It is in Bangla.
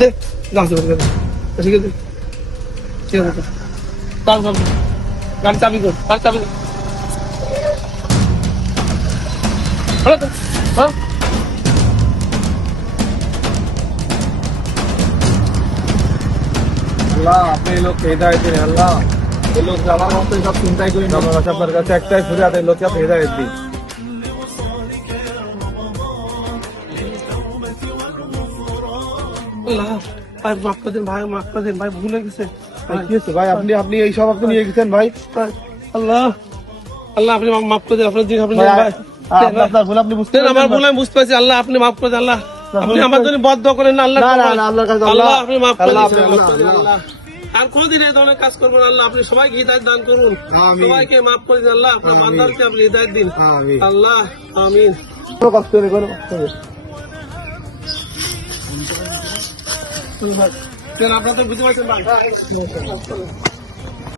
দে ঠিক আছে ঠিক আছে গাড়ি চাবি কর গাড়ি চাবি হ্যাঁ আল্লাহ আপনি এই লোককে হেদায়েত দিন আল্লাহ। এই লোক আমার মতো সব চিন্তাই করি না, আমার আপনার কাছে একটাই ফরিয়াদ, এই লোককে আপনি হেদায়েত দিন। আল্লাহ ভাই মাফ করে দিন ভাই, মাফ করে দিন ভাই, ভুল হয়ে গেছে ভাই কি হচ্ছে ভাই? আপনি এই সব আপনি নিয়ে গেছেন ভাই? আল্লাহ আল্লাহ আপনি মাফ করে দিন, আপনার দিন আপনি ভাই, ভাই আপনার ভুল আপনি বুঝতে আমার ভুল আমি বুঝতে পারছি। আল্লাহ আপনি মাফ করে দেন, আল্লাহ আপনি আমার জন্য বদ্ধ করেন না, আল্লাহ না, না, না, আল্লাহর কাছে আল্লাহ আপনি মাফ করে আল্লাহ, দিন আল্লাহ, আল্লাহ। আর কোনদিন এই ধরনের কাজ করবেন না, আল্লাহ আপনি সবাইকে হিদায়াত দান করুন, সবাইকে মাফ করে দিন আল্লাহ, আপনার বান্দাকে আপনি হিদায়াত দিন আল্লাহ, আমিন। কোনো কষ্ট নেই, কোনো কষ্ট নেই। আপনার তো বুঝতে পারছেন ভাই।